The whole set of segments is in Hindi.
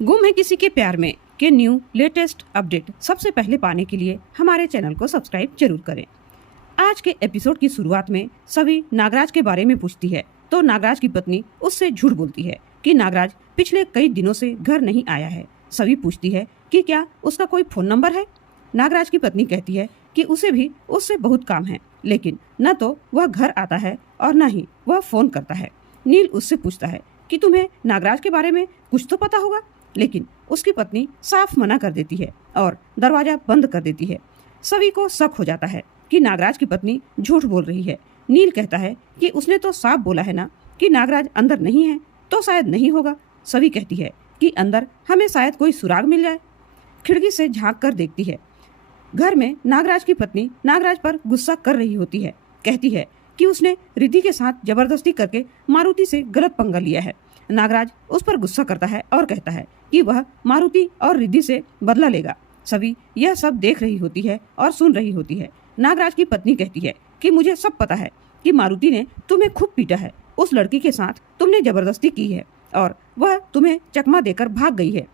गुम है किसी के प्यार में के न्यू लेटेस्ट अपडेट सबसे पहले पाने के लिए हमारे चैनल को सब्सक्राइब जरूर करें। आज के एपिसोड की शुरुआत में सभी नागराज के बारे में पूछती है तो नागराज की पत्नी उससे झूठ बोलती है कि नागराज पिछले कई दिनों से घर नहीं आया है। सभी पूछती है कि क्या उसका कोई फोन नंबर है। नागराज की पत्नी कहती है कि उसे भी उससे बहुत काम है, लेकिन न तो वह घर आता है और न ही वह फोन करता है। नील उससे पूछता है कि तुम्हें नागराज के बारे में कुछ तो पता होगा, लेकिन उसकी पत्नी साफ मना कर देती है और दरवाजा बंद कर देती है। सभी को शक हो जाता है कि नागराज की पत्नी झूठ बोल रही है। नील कहता है कि उसने तो साफ बोला है ना कि नागराज अंदर नहीं है, तो शायद नहीं होगा। सभी कहती है कि अंदर हमें शायद कोई सुराग मिल जाए। खिड़की से झांक कर देखती है। घर में नागराज की पत्नी नागराज पर गुस्सा कर रही होती है। कहती है कि उसने रिद्धि के साथ जबरदस्ती करके मारुति से गलत पंगा लिया है। नागराज उस पर गुस्सा करता है और कहता है कि वह मारुति और रिद्धि से बदला लेगा। सभी यह सब देख रही होती है और सुन रही होती है। नागराज की पत्नी कहती है कि मुझे सब पता है कि मारुति ने तुम्हें खूब पीटा है। उस लड़की के साथ तुमने जबरदस्ती की है और वह तुम्हें चकमा देकर भाग गई है।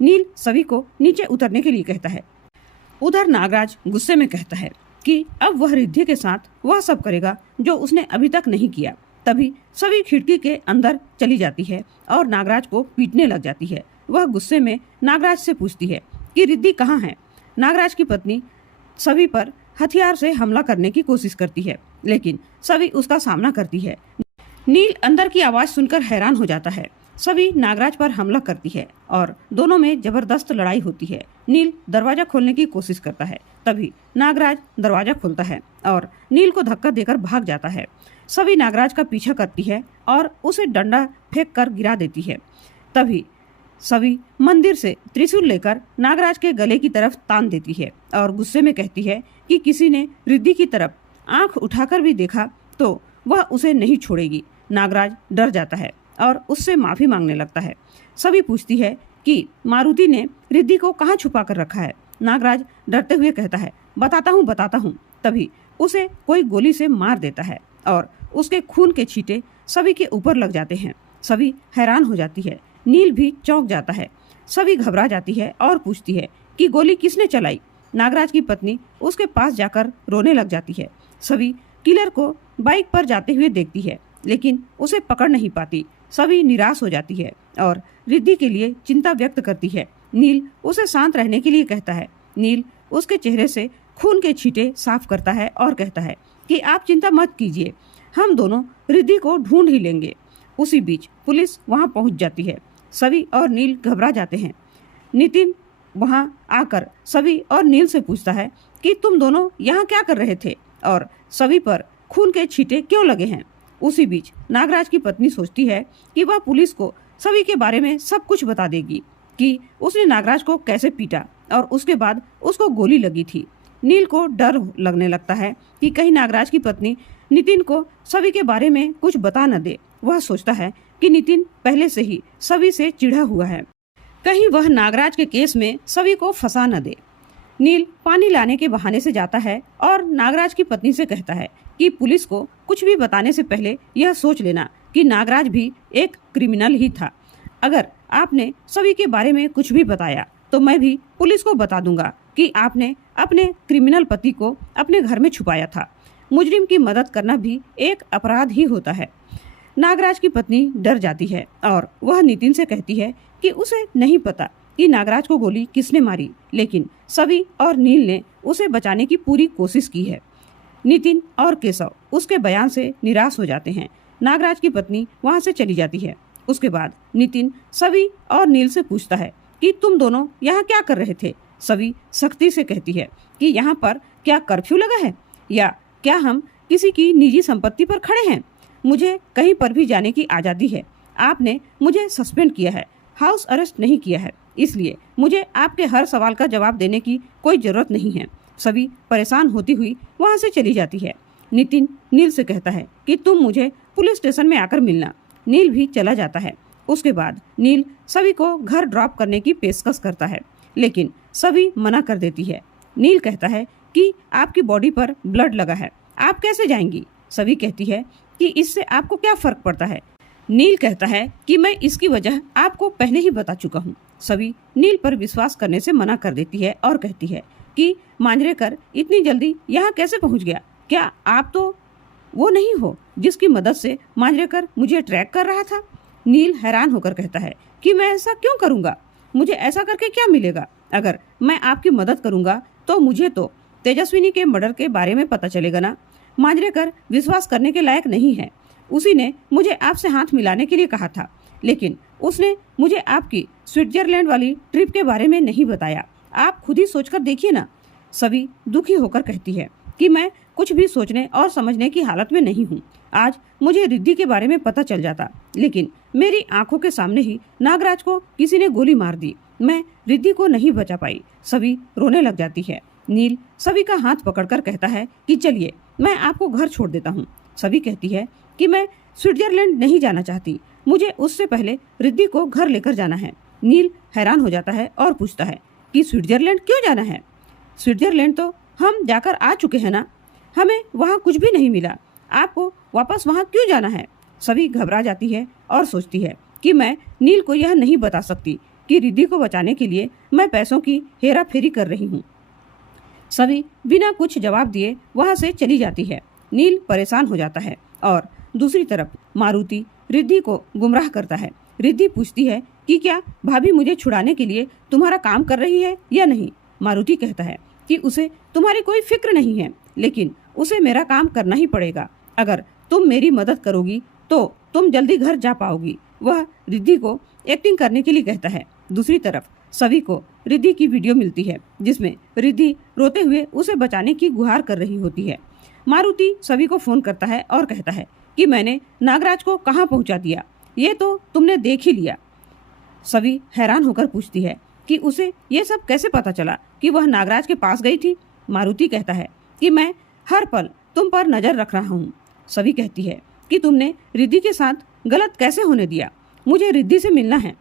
नील सभी को नीचे उतरने के लिए कहता है। उधर नागराज गुस्से में कहता है कि अब वह रिद्धि के साथ वह सब करेगा जो उसने अभी तक नहीं किया। तभी सभी खिड़की के अंदर चली जाती है और नागराज को पीटने लग जाती है। वह गुस्से में नागराज से पूछती है कि रिद्धि कहाँ है। नागराज की पत्नी सभी पर हथियार से हमला करने की कोशिश करती है, लेकिन सभी उसका सामना करती है। नील अंदर की आवाज सुनकर हैरान हो जाता है। सभी नागराज पर हमला करती है और दोनों में जबरदस्त लड़ाई होती है। नील दरवाजा खोलने की कोशिश करता है, तभी नागराज दरवाजा खोलता है और नील को धक्का देकर भाग जाता है। सभी नागराज का पीछा करती है और उसे डंडा फेंक कर गिरा देती है। तभी सभी मंदिर से त्रिशूल लेकर नागराज के गले की तरफ तान देती है और गुस्से में कहती है कि किसी ने रिद्धि की तरफ आंख उठाकर भी देखा तो वह उसे नहीं छोड़ेगी। नागराज डर जाता है और उससे माफी मांगने लगता है। सभी पूछती है कि मारुति ने रिद्धि को कहाँ छुपा कर रखा है। नागराज डरते हुए कहता है बताता हूँ। तभी उसे कोई गोली से मार देता है और उसके खून के छींटे सभी के ऊपर लग जाते हैं। सभी हैरान हो जाती है। नील भी चौंक जाता है। सभी घबरा जाती है और पूछती है कि गोली किसने चलाई। नागराज की पत्नी उसके पास जाकर रोने लग जाती है। सभी किलर को बाइक पर जाते हुए देखती है, लेकिन उसे पकड़ नहीं पाती। सभी निराश हो जाती है और रिद्धि के लिए चिंता व्यक्त करती है। नील उसे शांत रहने के लिए कहता है। नील उसके चेहरे से खून के छींटे साफ करता है और कहता है कि आप चिंता मत कीजिए, हम दोनों रिद्धि को ढूंढ ही लेंगे। उसी बीच पुलिस वहां पहुंच जाती है। सभी और नील घबरा जाते हैं। नितिन वहां आकर सभी और नील से पूछता है कि तुम दोनों यहाँ क्या कर रहे थे और सभी पर खून के छींटे क्यों लगे हैं। उसी बीच नागराज की पत्नी सोचती है कि वह पुलिस को सभी के बारे में सब कुछ बता देगी कि उसने नागराज को कैसे पीटा और उसके बाद उसको गोली लगी थी। नील को डर लगने लगता है कि कहीं नागराज की पत्नी नितिन को सभी के बारे में कुछ बता न दे। वह सोचता है कि नितिन पहले से ही सभी से चिढ़ा हुआ है, कहीं वह नागराज के केस में सभी को फंसा न दे। नील पानी लाने के बहाने से जाता है और नागराज की पत्नी से कहता है कि पुलिस को कुछ भी बताने से पहले यह सोच लेना कि नागराज भी एक क्रिमिनल ही था। अगर आपने सभी के बारे में कुछ भी बताया तो मैं भी पुलिस को बता दूंगा कि आपने अपने क्रिमिनल पति को अपने घर में छुपाया था। मुजरिम की मदद करना भी एक अपराध ही होता है। नागराज की पत्नी डर जाती है और वह नितिन से कहती है कि उसे नहीं पता कि नागराज को गोली किसने मारी, लेकिन सभी और नील ने उसे बचाने की पूरी कोशिश की है। नितिन और केशव उसके बयान से निराश हो जाते हैं। नागराज की पत्नी वहां से चली जाती है। उसके बाद नितिन सभी और नील से पूछता है कि तुम दोनों यहाँ क्या कर रहे थे। सभी सख्ती से कहती है कि यहाँ पर क्या कर्फ्यू लगा है या क्या हम किसी की निजी संपत्ति पर खड़े हैं। मुझे कहीं पर भी जाने की आज़ादी है। आपने मुझे सस्पेंड किया है, हाउस अरेस्ट नहीं किया है, इसलिए मुझे आपके हर सवाल का जवाब देने की कोई जरूरत नहीं है। सभी परेशान होती हुई वहां से चली जाती है। नितिन नील से कहता है कि तुम मुझे पुलिस स्टेशन में आकर मिलना। नील भी चला जाता है। उसके बाद नील सभी को घर ड्रॉप करने की पेशकश करता है, लेकिन सभी मना कर देती है। नील कहता है कि आपकी बॉडी पर ब्लड लगा है, आप कैसे जाएंगी। सभी कहती है कि इससे आपको क्या फर्क पड़ता है। नील कहता है कि मैं इसकी वजह आपको पहले ही बता चुका हूँ। सभी नील पर विश्वास करने से मना कर देती है और कहती है कि मांजरेकर इतनी जल्दी यहाँ कैसे पहुँच गया? क्या आप तो वो नहीं हो जिसकी मदद से मांजरेकर मुझे ट्रैक कर रहा था? नील हैरान होकर कहता है कि मैं ऐसा क्यों करूँगा? मुझे ऐसा करके क्या मिलेगा? अगर मैं आपकी मदद करूँगा तो मुझे तो तेजस्विनी के मर्डर के बारे में पता चलेगा ना। मांजरेकर विश्वास करने के लायक नहीं है। उसी ने मुझे आपसे हाथ मिलाने के लिए कहा था, लेकिन उसने मुझे आपकी स्विट्जरलैंड वाली ट्रिप के बारे में नहीं बताया। आप खुद ही सोचकर देखिए ना। सभी दुखी होकर कहती है कि मैं कुछ भी सोचने और समझने की हालत में नहीं हूँ। आज मुझे रिद्धि के बारे में पता चल जाता, लेकिन मेरी आंखों के सामने ही नागराज को किसी ने गोली मार दी। मैं रिद्धि को नहीं बचा पाई। सभी रोने लग जाती है। नील सभी का हाथ पकड़कर कहता है कि चलिए मैं आपको घर छोड़ देता हूँ। सभी कहती है कि मैं स्विट्जरलैंड नहीं जाना चाहती, मुझे उससे पहले रिद्धि को घर लेकर जाना है। नील हैरान हो जाता है और पूछता है कि स्विट्जरलैंड क्यों जाना है? स्विट्जरलैंड तो हम जाकर आ चुके हैं ना, हमें वहाँ कुछ भी नहीं मिला, आपको वापस वहाँ क्यों जाना है? सभी घबरा जाती है और सोचती है कि मैं नील को यह नहीं बता सकती कि रिद्धि को बचाने के लिए मैं पैसों की हेरा फेरी कर रही हूँ। सभी बिना कुछ जवाब दिए वहाँ से चली जाती है। नील परेशान हो जाता है और दूसरी तरफ मारुति रिद्धि को गुमराह करता है। रिद्धि पूछती है कि क्या भाभी मुझे छुड़ाने के लिए तुम्हारा काम कर रही है या नहीं? मारुति कहता है कि उसे तुम्हारी कोई फिक्र नहीं है, लेकिन उसे मेरा काम करना ही पड़ेगा। अगर तुम मेरी मदद करोगी तो तुम जल्दी घर जा पाओगी। वह रिद्धि को एक्टिंग करने के लिए कहता है। दूसरी तरफ सभी को रिद्धि की वीडियो मिलती है जिसमें रिद्धि रोते हुए उसे बचाने की गुहार कर रही होती है। मारुति सभी को फोन करता है और कहता है कि मैंने नागराज को कहाँ पहुँचा दिया, ये तो तुमने देख ही लिया। सभी हैरान होकर पूछती है कि उसे ये सब कैसे पता चला कि वह नागराज के पास गई थी। मारुति कहता है कि मैं हर पल तुम पर नजर रख रहा हूँ। सभी कहती है कि तुमने रिद्धि के साथ गलत कैसे होने दिया, मुझे रिद्धि से मिलना है।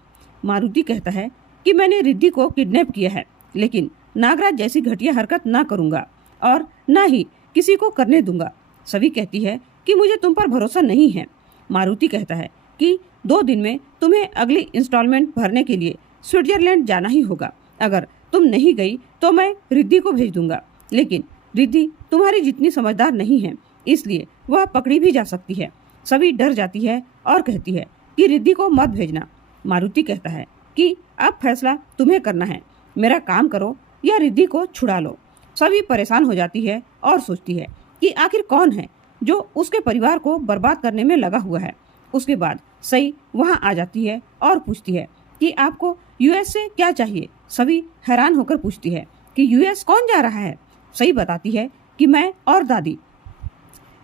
मारुति कहता है कि मैंने रिद्धि को किडनैप किया है, लेकिन नागराज जैसी घटिया हरकत ना करूँगा और ना ही किसी को करने दूंगा। सभी कहती है कि मुझे तुम पर भरोसा नहीं है। मारुति कहता है कि 2 दिन में तुम्हें अगली इंस्टॉलमेंट भरने के लिए स्विट्जरलैंड जाना ही होगा। अगर तुम नहीं गई तो मैं रिद्धि को भेज दूंगा, लेकिन रिद्धि तुम्हारी जितनी समझदार नहीं है, इसलिए वह पकड़ी भी जा सकती है। सभी डर जाती है और कहती है कि रिद्धि को मत भेजना। मारुति कहता है कि अब फैसला तुम्हें करना है, मेरा काम करो या रिद्धि को छुड़ा लो। सभी परेशान हो जाती है और सोचती है कि आखिर कौन है जो उसके परिवार को बर्बाद करने में लगा हुआ है। उसके बाद सई वहाँ आ जाती है और पूछती है कि आपको यूएस से क्या चाहिए। सभी हैरान होकर पूछती है कि यूएस कौन जा रहा है। सई बताती है कि मैं और दादी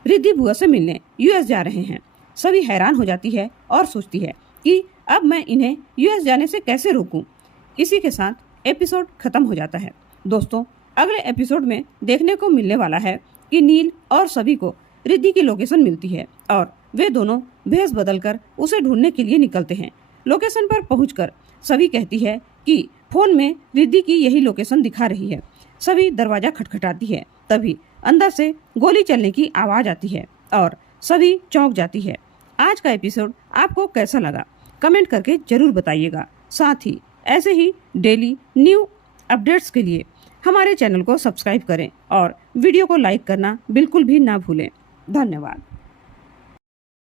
रिद्धि बुआ से मिलने यूएस जा रहे हैं। सभी हैरान हो जाती है और सोचती है कि अब मैं इन्हें यूएस जाने से कैसे रोकूं। इसी के साथ एपिसोड खत्म हो जाता है। दोस्तों, अगले एपिसोड में देखने को मिलने वाला है कि नील और सभी को रिद्धि की लोकेशन मिलती है और वे दोनों भेष बदलकर उसे ढूंढने के लिए निकलते हैं। लोकेशन पर पहुंचकर सभी कहती है कि फोन में रिद्धि की यही लोकेशन दिखा रही है। सभी दरवाजा खटखटाती है, तभी अंदर से गोली चलने की आवाज आती है और सभी चौंक जाती है। आज का एपिसोड आपको कैसा लगा कमेंट करके जरूर बताइएगा। साथ ही ऐसे ही डेली न्यू अपडेट्स के लिए हमारे चैनल को सब्सक्राइब करें और वीडियो को लाइक करना बिल्कुल भी ना भूलें। धन्यवाद।